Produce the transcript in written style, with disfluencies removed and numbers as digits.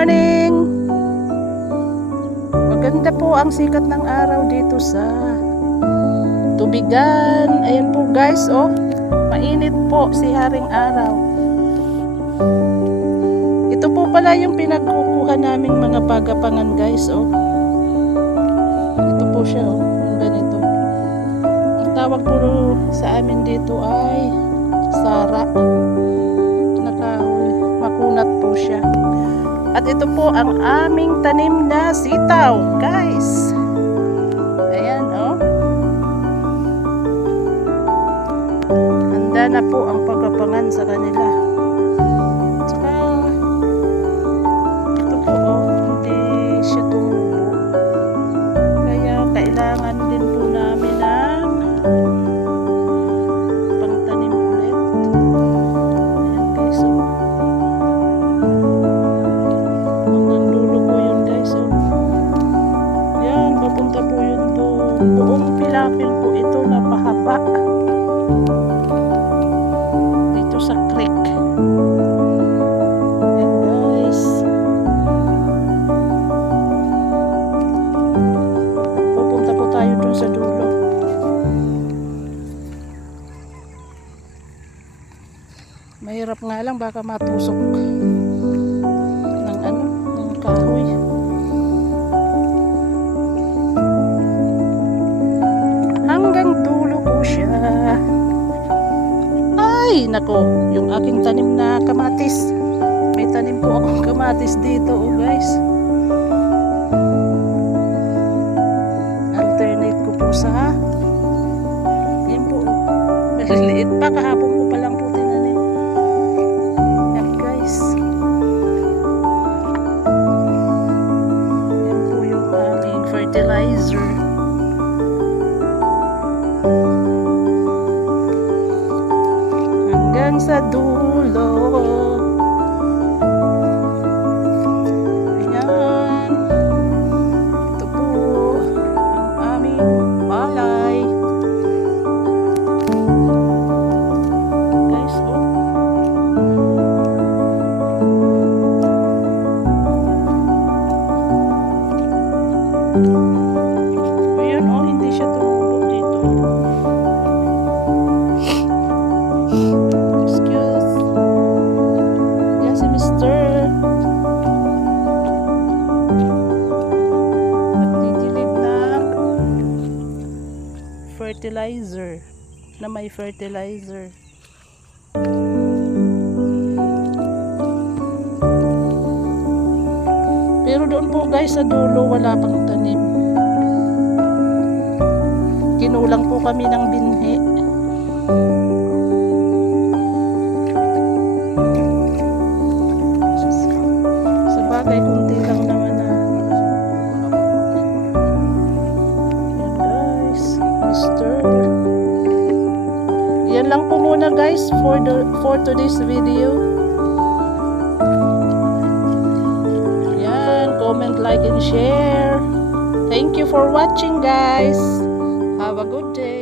morning! Maganda po ang sikat ng araw dito sa tubigan. Ayan po guys, oh. Mainit po si haring araw. Ito po pala yung pinagkukuha naming mga pagapangan guys, oh. Ito po siya, oh. Yung ganito. Ang tawag po sa amin dito ay sara. Makunat po siya. At ito po ang aming tanim na sitaw, guys. Ayan, oh. Handa na po ang pagkapangan sa kanila. Tsaka, ito po, oh, hindi siya tumubo. Kaya kailangan din po namin ng pangtanim ulit. Ayan, guys, oh. Papunta po yun doon. Buong pilapil po ito na pahaba. Dito sa creek. Ayan guys. Pupunta po tayo doon sa dulo. Mahirap nga lang baka matusok ng kahoy. Hanggang dulo po siya. Ay, nako, yung aking tanim na kamatis. May tanim po akong kamatis dito, oh guys. Alternate ko po sa yan po, maliliit pa, kahapon ko pa lang po tinanim. Yan guys. Yan po yung aming fertilizer. Hanggang sa dulo. Ayan. Ito po ang aming palay. Guys, oh. Ayan, oh, hindi siya tumubo dito. Fertilizer na may fertilizer. Pero doon po guys sa dulo wala pang tanim. Kinulang po kami ng binhi. Sa bagay kunti lang naman na. Yan lang po muna guys for today's video. Yan, comment, like and share. Thank you for watching guys. Have a good day.